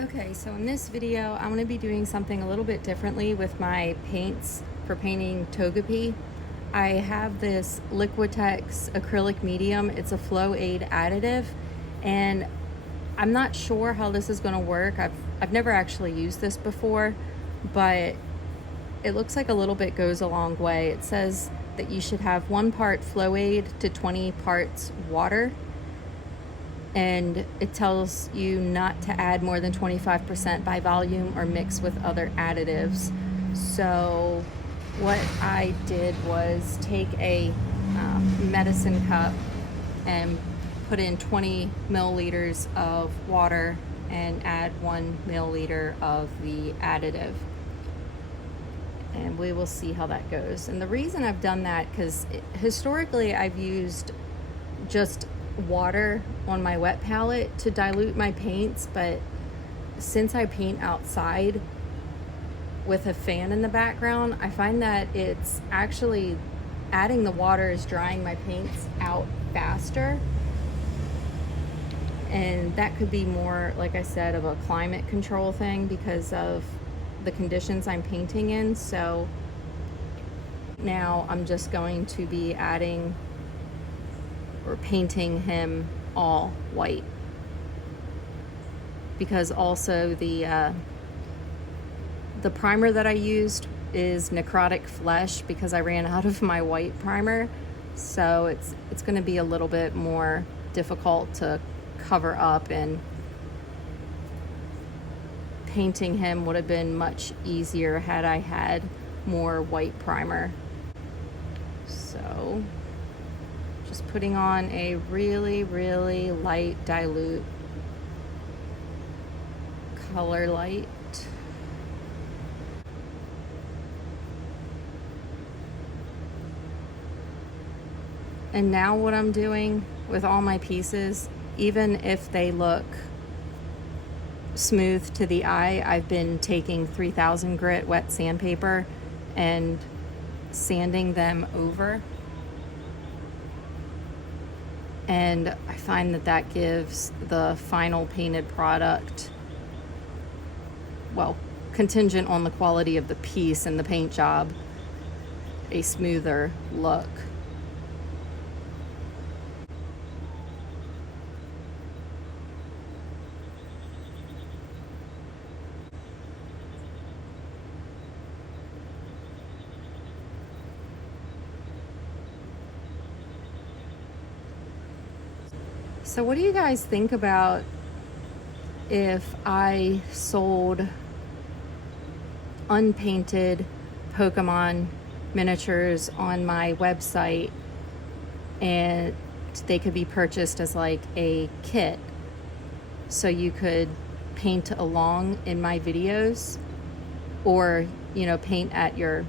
Okay, so in this video, I'm going to be doing something a little bit differently with my paints for painting Togepi. I have this Liquitex acrylic medium. It's a flow aid additive, and I'm not sure how this is going to work. I've never actually used this before, but it looks like a little bit goes a long way. It says that you should have 1 part flow aid to 20 parts water, and it tells you not to add more than 25% by volume or mix with other additives. So what I did was take a medicine cup and put in 20 milliliters of water and add 1 milliliter of the additive, and we will see how that goes. And the reason I've done that, because historically I've used just water on my wet palette to dilute my paints, but since I paint outside with a fan in the background, I find that it's actually adding the water is drying my paints out faster, and that could be more, like I said, of a climate control thing because of the conditions I'm painting in. So now I'm just going to be adding or painting him all white, because also the primer that I used is Necrotic Flesh because I ran out of my white primer, so it's going to be a little bit more difficult to cover up, and painting him would have been much easier had I had more white primer. So just putting on a really, really light dilute color light. And now what I'm doing with all my pieces, even if they look smooth to the eye, I've been taking 3000 grit wet sandpaper and sanding them over. And I find that that gives the final painted product, well, contingent on the quality of the piece and the paint job, a smoother look. So what do you guys think about if I sold unpainted Pokemon miniatures on my website, and they could be purchased as like a kit, so you could paint along in my videos, or paint at your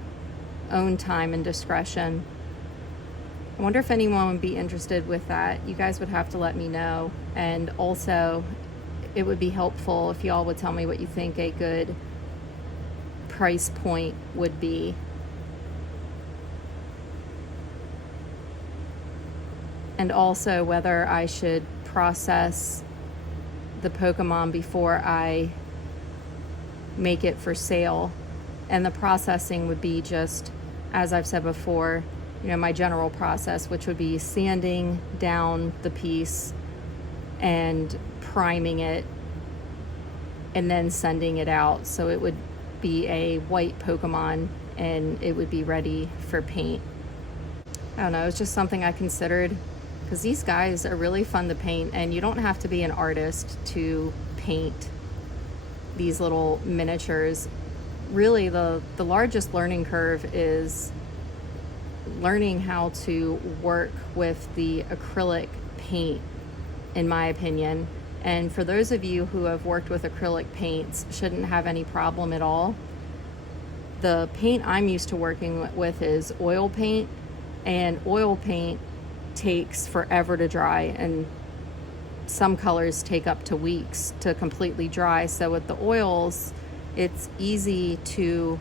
own time and discretion? I wonder if anyone would be interested with that. You guys would have to let me know. And also, it would be helpful if y'all would tell me what you think a good price point would be. And also whether I should process the Pokemon before I make it for sale. And the processing would be just, as I've said before, my general process, which would be sanding down the piece and priming it and then sending it out. So it would be a white Pokemon and it would be ready for paint. I don't know, it's just something I considered, because these guys are really fun to paint, and you don't have to be an artist to paint these little miniatures. Really, the largest learning curve is learning how to work with the acrylic paint, in my opinion. And for those of you who have worked with acrylic paints, shouldn't have any problem at all. The paint I'm used to working with is oil paint, and oil paint takes forever to dry, and some colors take up to weeks to completely dry. So with the oils, it's easy to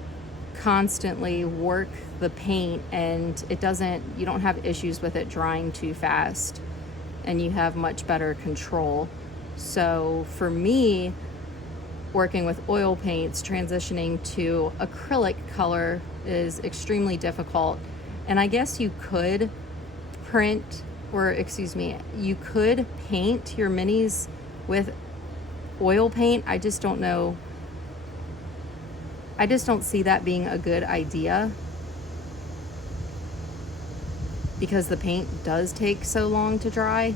constantly work the paint, and you don't have issues with it drying too fast, and you have much better control. So for me, working with oil paints, transitioning to acrylic color is extremely difficult. And I guess you could you could paint your minis with oil paint. I just don't know. I just don't see that being a good idea because the paint does take so long to dry.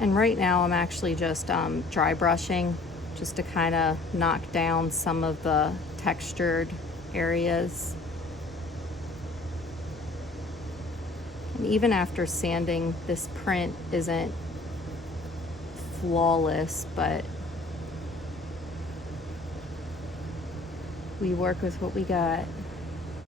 And right now I'm actually just dry brushing just to kind of knock down some of the textured areas. And even after sanding, this print isn't flawless, but we work with what we got.